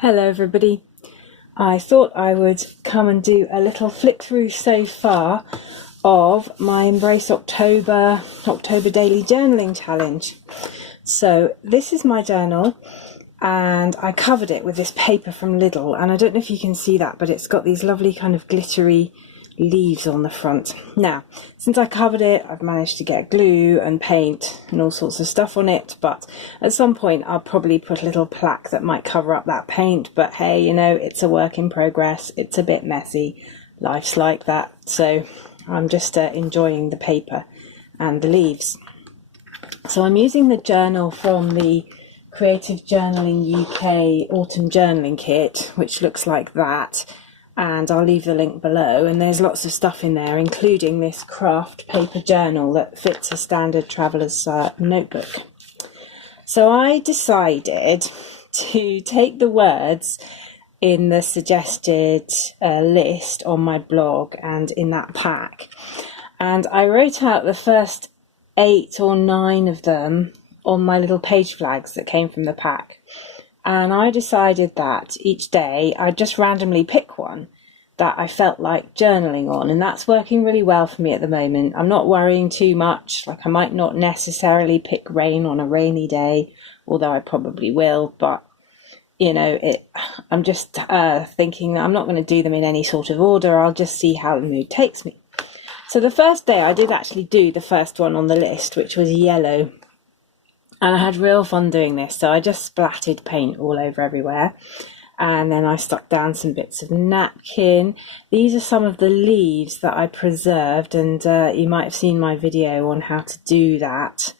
Hello everybody. I thought I would come and do a little flick through so far of my Embrace October Daily Journaling Challenge. So this is my journal and I covered it with this paper from Lidl, and I don't know if you can see that, but it's got these lovely kind of glittery leaves on the front. Now, since I covered it, I've managed to get glue and paint and all sorts of stuff on it, but at some point I'll probably put a little plaque that might cover up that paint. But hey, you know, it's a work in progress, it's a bit messy, life's like that. So I'm just enjoying the paper and the leaves. So I'm using the journal from the Creative Journaling UK Autumn Journaling Kit, which looks like that. And I'll leave the link below, and there's lots of stuff in there, including this craft paper journal that fits a standard traveller's notebook. So I decided to take the words in the suggested list on my blog and in that pack, and I wrote out the first 8 or 9 of them on my little page flags that came from the pack. And I decided that each day I'd just randomly pick one that I felt like journaling on, and that's working really well for me at the moment. I'm not worrying too much. Like, I might not necessarily pick rain on a rainy day, although I probably will, but you know, I'm just thinking that I'm not going to do them in any sort of order. I'll just see how the mood takes me. So the first day I did actually do the first one on the list, which was yellow. And I had real fun doing this, so I just splattered paint all over everywhere. And then I stuck down some bits of napkin. These are some of the leaves that I preserved, and you might have seen my video on how to do that.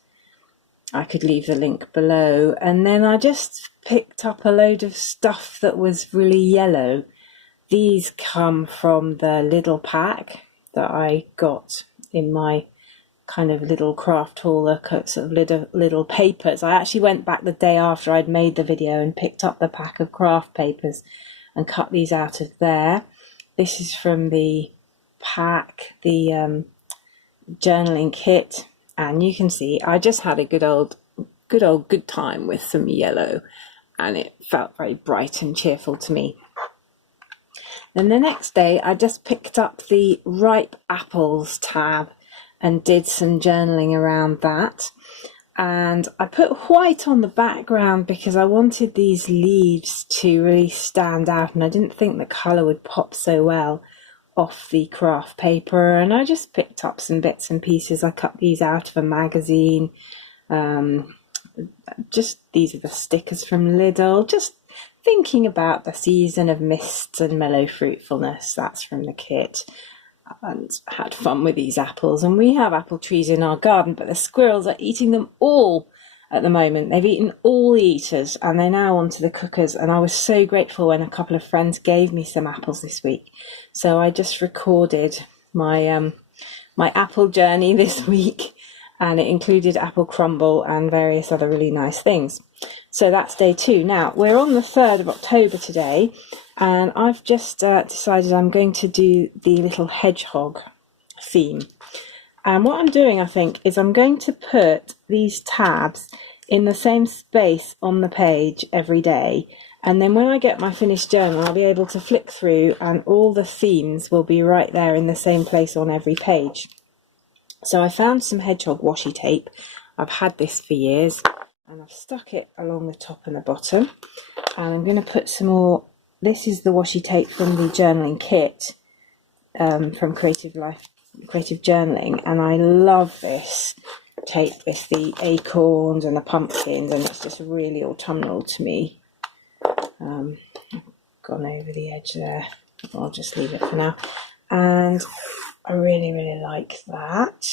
I could leave the link below. And then I just picked up a load of stuff that was really yellow. These come from the Lidl pack that I got in my kind of little craft haul, sort of little papers. I actually went back the day after I'd made the video and picked up the pack of craft papers and cut these out of there. This is from the pack, the journaling kit, and you can see I just had a good time with some yellow, and it felt very bright and cheerful to me. Then the next day I just picked up the ripe apples tab and did some journaling around that. And I put white on the background because I wanted these leaves to really stand out, and I didn't think the colour would pop so well off the craft paper. And I just picked up some bits and pieces. I cut these out of a magazine. Just these are the stickers from Lidl, just thinking about the season of mists and mellow fruitfulness. That's from the kit. And had fun with these apples, and we have apple trees in our garden, but the squirrels are eating them all at the moment. They've eaten all the eaters, and they're now onto the cookers. And I was so grateful when a couple of friends gave me some apples this week, so I just recorded my my apple journey this week, and it included apple crumble and various other really nice things. So that's day 2. Now we're on the 3rd of October today, and I've just decided I'm going to do the little hedgehog theme. And what I'm doing, I think, is I'm going to put these tabs in the same space on the page every day. And then when I get my finished journal, I'll be able to flick through and all the themes will be right there in the same place on every page. So I found some hedgehog washi tape. I've had this for years, and I've stuck it along the top and the bottom. And I'm going to put some more. This is the washi tape from the journaling kit from Creative Journaling, and I love this tape with the acorns and the pumpkins, and it's just really autumnal to me. I've gone over the edge there. I'll just leave it for now. And I really like that.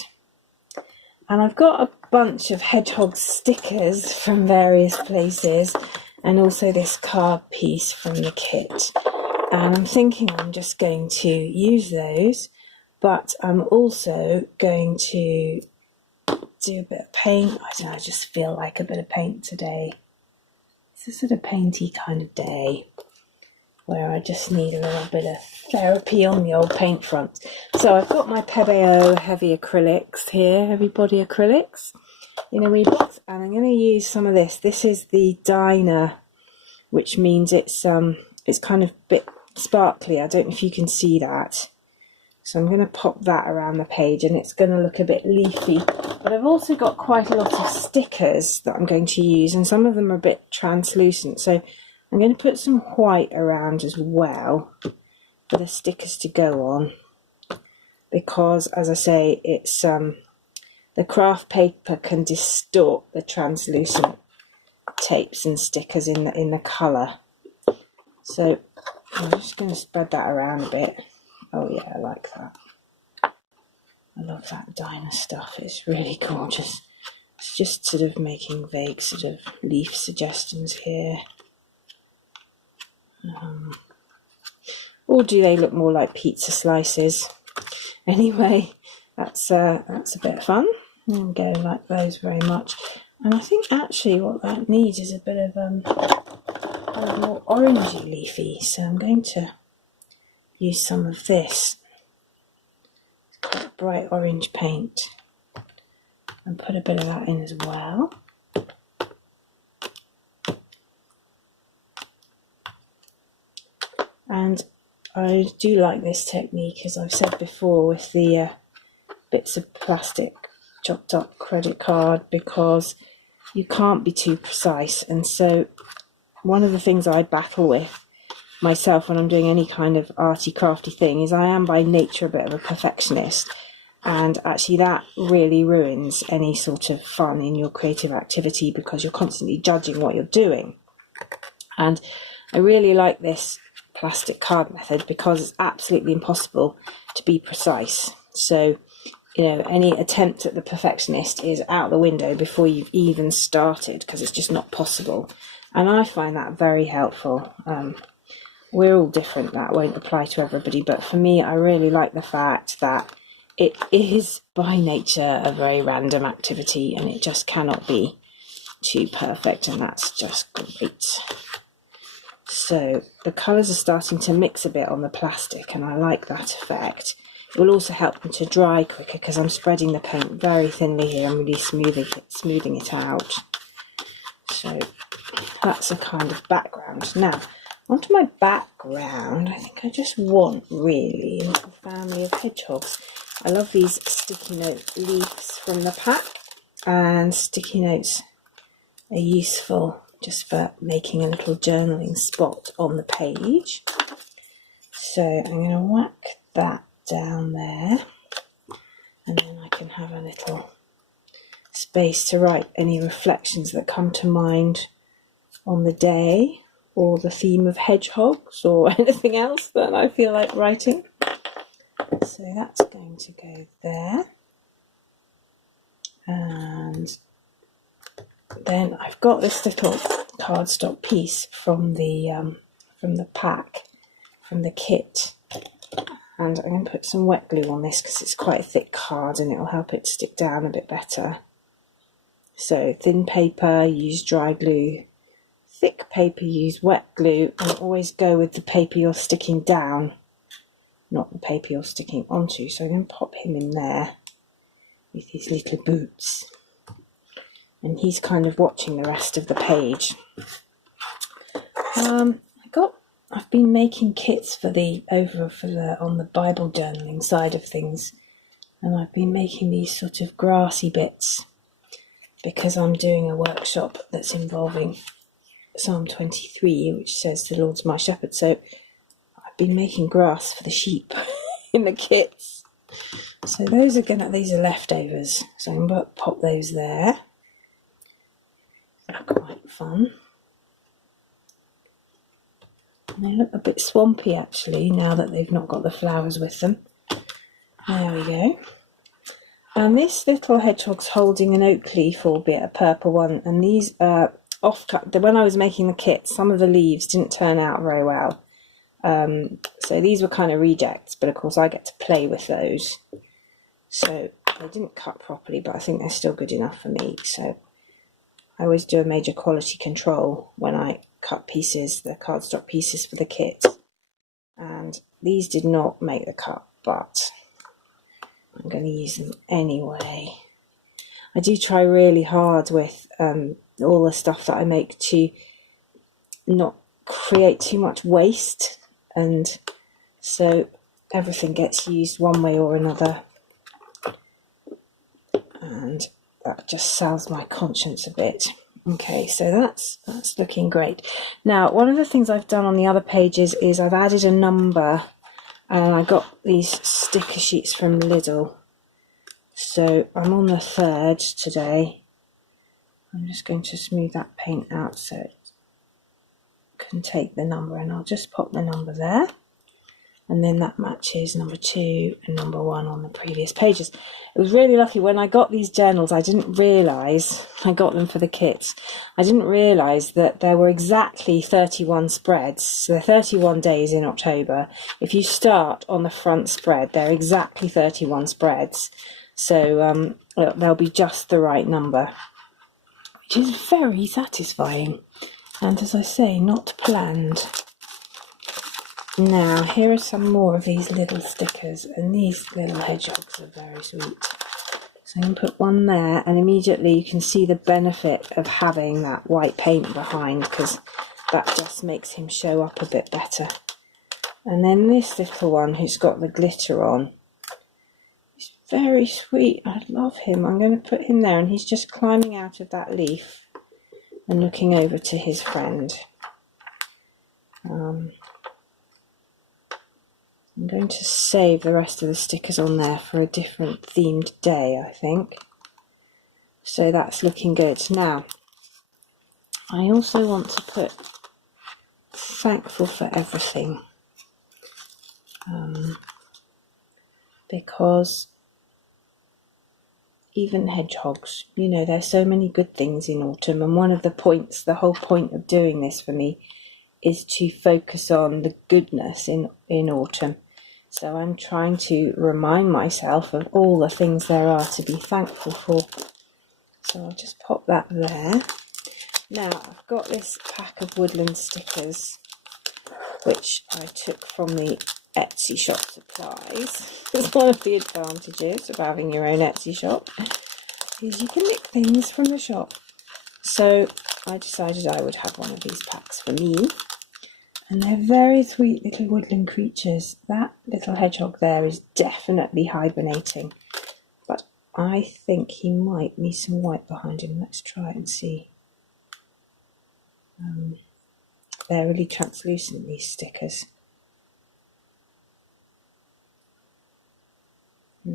And I've got a bunch of hedgehog stickers from various places, and also this card piece from the kit. And I'm thinking I'm just going to use those, but I'm also going to do a bit of paint. I don't know, I just feel like a bit of paint today. It's a sort of painty kind of day where I just need a little bit of therapy on the old paint front. So I've got my Pebeo heavy acrylics here, heavy body acrylics in a wee box, and I'm going to use some of this. This is the Diner which means it's kind of a bit sparkly. I don't know if you can see that. So I'm going to pop that around the page, and it's going to look a bit leafy. But I've also got quite a lot of stickers that I'm going to use, and some of them are a bit translucent. So I'm going to put some white around as well for the stickers to go on, because, as I say, it's the craft paper can distort the translucent tapes and stickers in the colour. So I'm just going to spread that around a bit. Oh yeah, I like that. I love that Dinah stuff. It's really gorgeous. It's just sort of making vague sort of leaf suggestions here. Or do they look more like pizza slices? Anyway, that's a bit of fun. I'm going like those very much. And I think actually what that needs is a bit of kind of more orangey leafy. So I'm going to use some of this quite bright orange paint and put a bit of that in as well. And I do like this technique, as I've said before, with the bits of plastic chopped up credit card, because you can't be too precise. And so one of the things I battle with myself when I'm doing any kind of arty crafty thing is I am by nature a bit of a perfectionist, and actually that really ruins any sort of fun in your creative activity, because you're constantly judging what you're doing. And I really like this plastic card method because it's absolutely impossible to be precise. So, you know, any attempt at the perfectionist is out the window before you've even started, because it's just not possible. And I find that very helpful. We're all different, that won't apply to everybody, but for me, I really like the fact that it is by nature a very random activity, and it just cannot be too perfect, and that's just great. So the colours are starting to mix a bit on the plastic, and I like that effect. It will also help them to dry quicker because I'm spreading the paint very thinly here. I'm really smoothing it out. So that's a kind of background. Now, onto my background, I think I just want really a little family of hedgehogs. I love these sticky note leaves from the pack, and sticky notes are useful just for making a little journaling spot on the page. So I'm going to whack that down there, and then I can have a little space to write any reflections that come to mind on the day, or the theme of hedgehogs, or anything else that I feel like writing. So that's going to go there. And then I've got this little cardstock piece from the pack, from the kit, and I'm going to put some wet glue on this because it's quite a thick card and it'll help it stick down a bit better. So thin paper, use dry glue. Thick paper, use wet glue, and always go with the paper you're sticking down, not the paper you're sticking onto. So I'm going to pop him in there with his little boots, and he's kind of watching the rest of the page. I've been making kits on the Bible journaling side of things, and I've been making these sort of grassy bits because I'm doing a workshop that's involving Psalm 23, which says the Lord's my shepherd. So I've been making grass for the sheep in the kits. So these are leftovers. So I'm going to pop those there. They're quite fun. And they look a bit swampy actually now that they've not got the flowers with them. There we go. And this little hedgehog's holding an oak leaf, albeit a purple one, and these are off-cut. When I was making the kit, some of the leaves didn't turn out very well. So these were kind of rejects, but of course I get to play with those. So they didn't cut properly, but I think they're still good enough for me. So I always do a major quality control when I cut pieces, the cardstock pieces for the kit. And these did not make the cut, but I'm going to use them anyway. I do try really hard with all the stuff that I make to not create too much waste, and so everything gets used one way or another, and that just salves my conscience a bit. Okay, so that's looking great. Now, one of the things I've done on the other pages is I've added a number, and I got these sticker sheets from Lidl. So I'm on the 3rd today. I'm just going to smooth that paint out so it can take the number, and I'll just pop the number there. And then that matches number 2 and number 1 on the previous pages. It was really lucky when I got these journals. I didn't realise, I got them for the kits, I didn't realise that there were exactly 31 spreads. So they're 31 days in October. If you start on the front spread, they're exactly 31 spreads. So they'll be just the right number, which is very satisfying. And as I say, not planned. Now, here are some more of these little stickers, and these little hedgehogs are very sweet. So I can put one there, and immediately you can see the benefit of having that white paint behind, because that just makes him show up a bit better. And then this little one who's got the glitter on, he's very sweet. I love him. I'm going to put him there, and he's just climbing out of that leaf and looking over to his friend. I'm going to save the rest of the stickers on there for a different themed day, I think. So that's looking good. Now, I also want to put thankful for everything. Because even hedgehogs, you know, there's so many good things in autumn, and one of the points, the whole point of doing this for me, is to focus on the goodness in autumn. So I'm trying to remind myself of all the things there are to be thankful for. So I'll just pop that there. Now, I've got this pack of woodland stickers, which I took from the Etsy shop supplies. It's one of the advantages of having your own Etsy shop, is you can nick things from the shop. So I decided I would have one of these packs for me. And they're very sweet little woodland creatures. That little hedgehog there is definitely hibernating, but I think he might need some white behind him. Let's try and see. They're really translucent, these stickers. I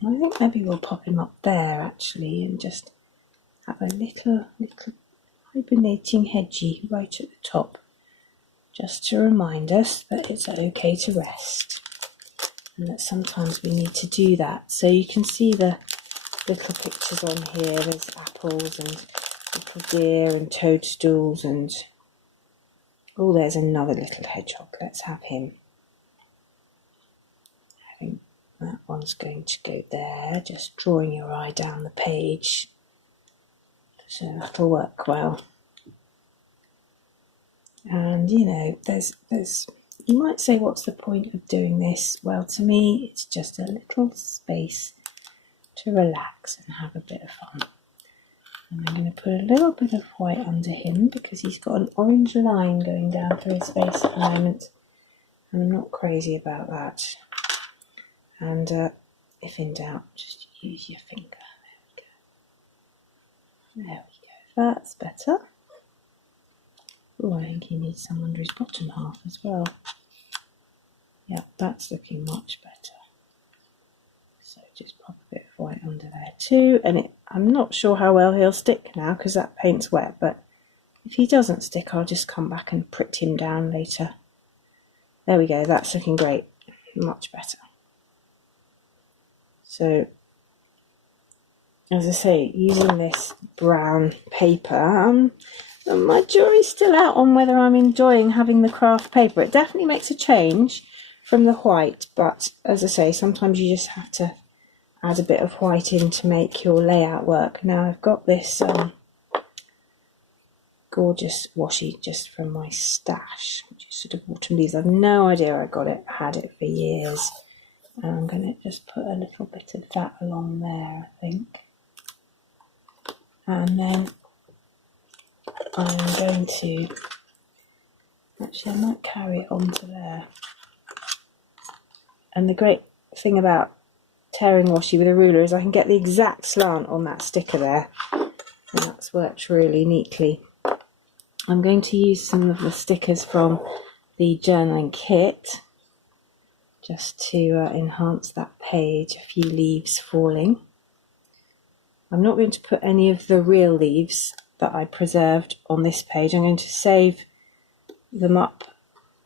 think maybe we'll pop him up there actually, and just have a little hibernating hedgie right at the top, just to remind us that it's okay to rest, and that sometimes we need to do that. So you can see the little pictures on here. There's apples and little deer and toadstools, and oh, there's another little hedgehog. Let's have him. I think that one's going to go there, just drawing your eye down the page. So that'll work well. And you know, there's you might say, what's the point of doing this? Well, to me, it's just a little space to relax and have a bit of fun. And I'm going to put a little bit of white under him, because he's got an orange line going down through his face at the moment, and I'm not crazy about that. And if in doubt, just use your finger. There we go. That's better. Oh, I think he needs some under his bottom half as well. Yeah, that's looking much better. So just pop a bit of white under there too. And I'm not sure how well he'll stick now, because that paint's wet, but if he doesn't stick, I'll just come back and prick him down later. There we go, that's looking great. Much better. So, as I say, using this brown paper, my jury's still out on whether I'm enjoying having the craft paper. It definitely makes a change from the white, but as I say, sometimes you just have to add a bit of white in to make your layout work. Now I've got this gorgeous washi just from my stash, which is sort of autumn leaves. I've no idea I got it, had it for years. And I'm going to just put a little bit of that along there, I think. And then I'm going to Actually, I might carry it onto there. And the great thing about tearing washi with a ruler is I can get the exact slant on that sticker there, and that's worked really neatly. I'm going to use some of the stickers from the journaling kit just to enhance that page, a few leaves falling. I'm not going to put any of the real leaves that I preserved on this page. I'm going to save them up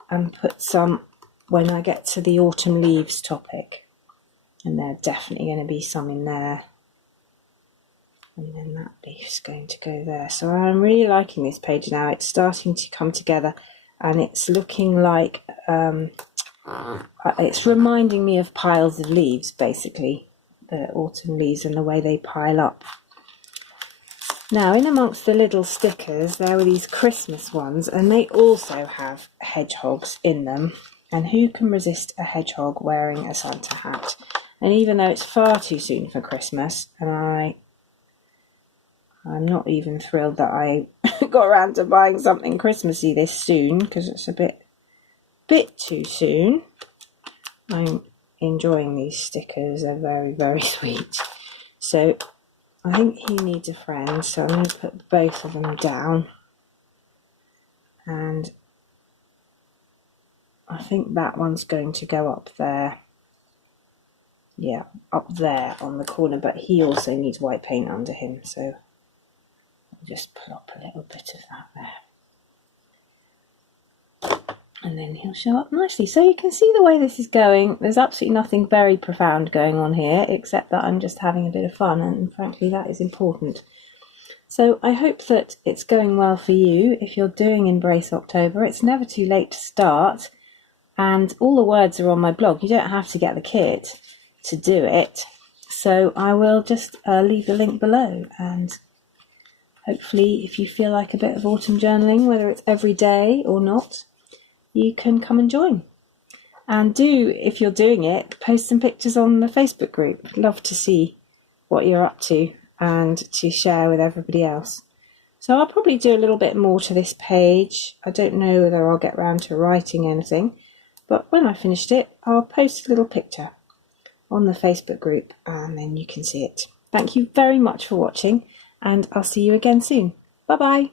and put some when I get to the autumn leaves topic, and there are definitely going to be some in there, and then that leaf's going to go there. So I'm really liking this page now. It's starting to come together and it's looking like it's reminding me of piles of leaves, basically, the autumn leaves and the way they pile up. Now, in amongst the little stickers, there were these Christmas ones, and they also have hedgehogs in them. And who can resist a hedgehog wearing a Santa hat? And even though it's far too soon for Christmas, and I'm not even thrilled that I got around to buying something Christmassy this soon, because it's a bit too soon, I'm enjoying these stickers. They're very, very sweet. So I think he needs a friend, so I'm going to put both of them down, and I think that one's going to go up there. Yeah, up there on the corner, but he also needs white paint under him, so I'll just plop a little bit of that there. And then he'll show up nicely. So you can see the way this is going. There's absolutely nothing very profound going on here, except that I'm just having a bit of fun, and frankly that is important. So I hope that it's going well for you if you're doing Embrace October. It's never too late to start, and all the words are on my blog. You don't have to get the kit to do it. So I will just leave the link below, and hopefully if you feel like a bit of autumn journaling, whether it's every day or not, you can come and join. And do, if you're doing it, post some pictures on the Facebook group. I'd love to see what you're up to and to share with everybody else. So I'll probably do a little bit more to this page. I don't know whether I'll get round to writing anything, but when I finished it, I'll post a little picture on the Facebook group and then you can see it. Thank you very much for watching, and I'll see you again soon. Bye bye.